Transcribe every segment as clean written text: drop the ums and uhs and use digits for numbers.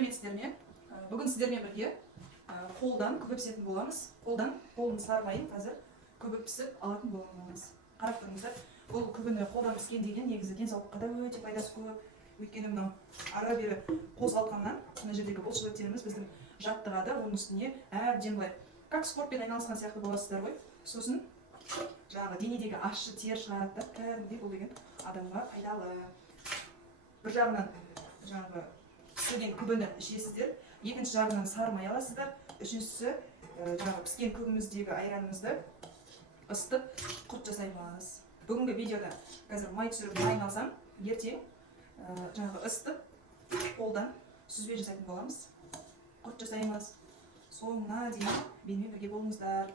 сәлеметсіздер ме? Бүгін сіздермен бірге қолдан күбі пісетін боламыз. Қолдың сармайын қазір күбі пісіп алатын боламыз. Қарап тұрыңыздар. Бұл күбіні қолдан піскен деген негізі денсаулыққа да өте пайдасы көп. Өйткені мынау ары бері қозғалтқаннан мына жердегі бұлшықеттеріміз біздің жаттығады. Оның үстіне әбден былай как спортпен айналысқан сияқты боласыздар ғой. Сосын жаңағы денедегі ащы тер шығарады. Кәдімгідей бұл деген адамға пайдалы. Бір жағынан жаңағы пісірген күбіні ішесіздер, екінші жағынан сармай аласыздар, үшіншісі жаңағы піскен күбіміздегі айранымызды ысытып құрт жасаймыз. Бүгінгі видеода қазір май түсіріп айналсам, ертең жаңағы ысытып қолдан сүзбе жасайтын боламыз. Құрт жасаймыз. Соңына дейін менімен бірге болыңыздар.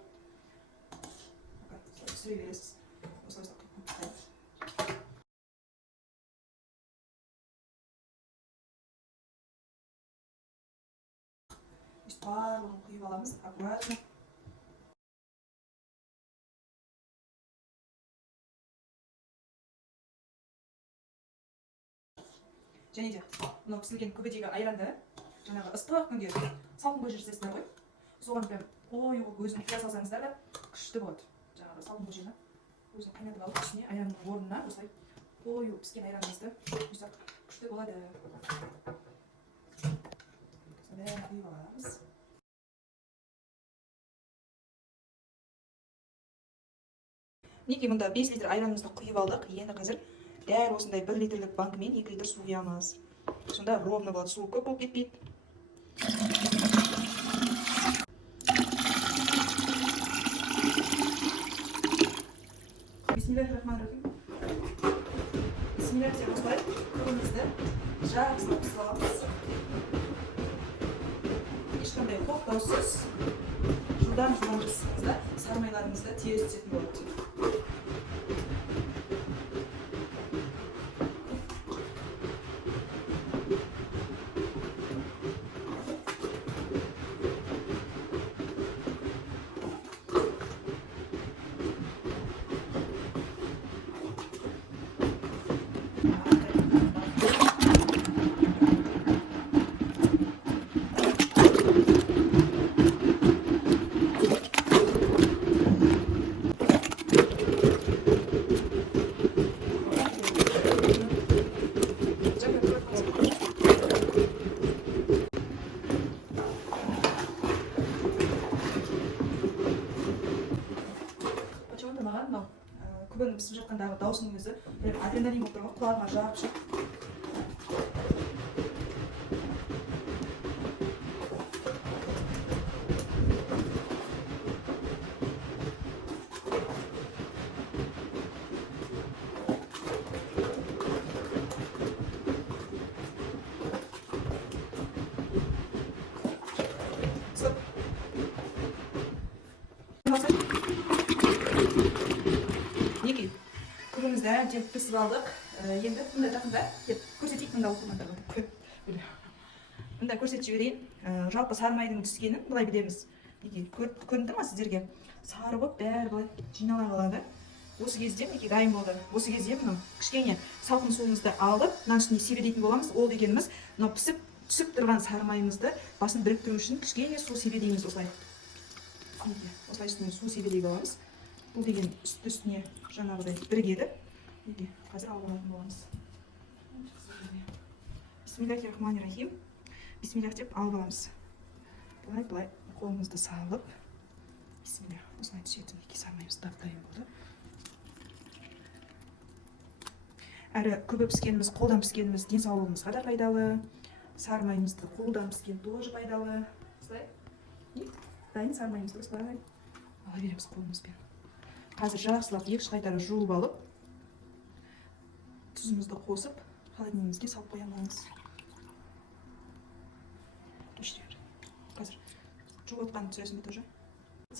Түсіре бересіз. Осылай барлығын құйып аламыз, аккуратно. Және де мынау пісілген күбідегі айранды жаңағы ыстық күнде салқын көже жасайсыздар ғой. Соған прям қою қылып өзін құя салсаңыздар да күшті болады. Жаңағы салқын көжені өзін қайнатып алып, ішіне айранның орнына осылай қою піскен айранымызды құйсақ күшті болады. Бәрін құйып аламыз. Неге мұнда 5 литр айранымызды құйып алдық. Енді қазір дәл осындай 1 литрлік банкымен 2 литр су құямыз. Сонда ровно болады, су көп болып кетпейді. Бисмиллахиррахманиррахим. Бисмиллах деп осылай күбімізді жақсылап пісіп аламыз. Ешқандай тоқтаусыз жылдам пісіңізді сармайларымызды тез түсетін болады. Күбінің пісіп жатқандағы даусының өзі адреналин болып тұр ғой, құлағыма жағып шығып. Күбімізді әбден пісіп алдық. Енді мұнда жақында көрсетейік, мұнда оқырмандар. Мұнда көрсетіп жіберейін. Жалпы сармайдың түскенін былай білеміз. Көрінді ма сіздерге? Сары болып бәрі былай жинала қалады. Осы кезде дайын болды. Осы кезде мынау кішкене салқын суымызды алып, мына үстіне себелейтін боламыз. Ол дегеніміз мынау пісіп түсіп тұрған сармайымызды басын біріктіру үшін кішкене су себелейміз осылай. Осылай үстіне су себелей аламыз. Бұл деген үстіне жаңағыдай бірігеді. Қазір алып алатын боламыз. Бисмиллахиррахманиррахим. Бисмиллах деп алып аламыз. Былай қолымызды салып. Бисмиллах. Осылай түсетін сармайымыз дайын болды. Әрі күбі піскеніміз, қолдан піскеніміз денсаулығымызға да пайдалы. Сармайымызды қолдан піскен тоже пайдалы. Осылай. Дайын сармайымызды осылай ала береміз қолымызбен. Қазір жақсылап екі қайтара жуып алып, тұзымызды қосып, холодильнигімізге салып қоямыз. Қазір жуып отқан түсіресің бе тоже?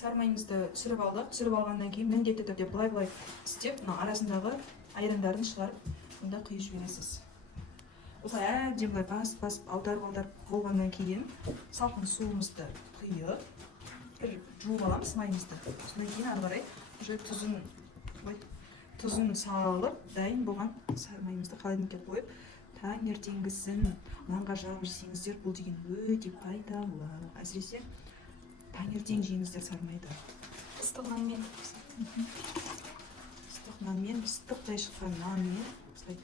Сармайымызды түсіріп алдық. Түсіріп алғаннан кейін міндетті түрде былай істеп, арасындағы айрандарын шығарып, мұнда құйып жібересіз. Осылай әбден былай басып аударып болғаннан кейін салқын суымызды құйып, жуып аламыз майымызды. Содан кейін ары қарай тұзын салып, дайын болған сармайымызды холодильникке қойып, таңертеңгісін нанға жағып жесеңіздер, бұл деген өте пайдалы. Әсіресе таңертең жеңіздер сармайды. ыстық нанмен. Ыстық нанмен, ыстықтай шыққан нанмен осылай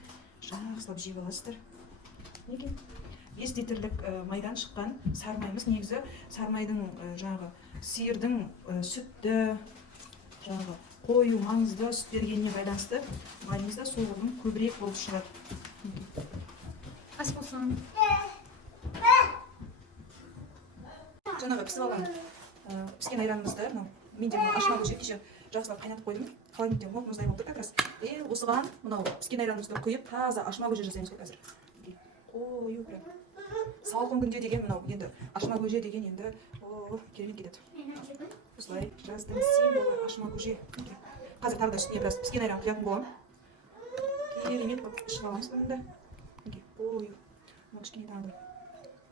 жақсылап жеп аласыздар. Неге? 5 литрлік майдан шыққан сармаймыз. Негізі сармайдың жаңағы сиырдың сүтті, жаңағы қою маңызды сүт бергеніне байланысты майымызда соғұрлым көбірек болып шығады. Ас болсын. Жаңағы пісіп алған піскен айранымызды, менде ашма көже кеше жақсылап қайнатып қойдым. Қалай мұздай болып тұр как раз. Осыған мынау піскен айранымызды құйып, таза ашма көже жасаймыз қазір. Қою прям. Салқын күнде деген мынау енді ашма көже деген енді керемет кетеді. Осылай жаздың символы ашма көже. Қазір тағы да үстіне біраз піскен айран құятын боламын. Керемет болып ішіп аламыз бұнда. Қою. Мына кішкене тағы да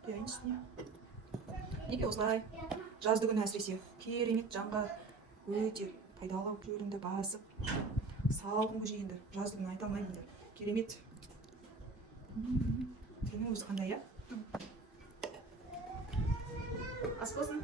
құяйын үстіне. Неге осылай жазды күні әсіресе керемет жанға өте пайдалы жөніңді басып салқын көже енді жазды күні айта алмаймын енді. Керемет. Сенің өзі қандай, Ас болсын.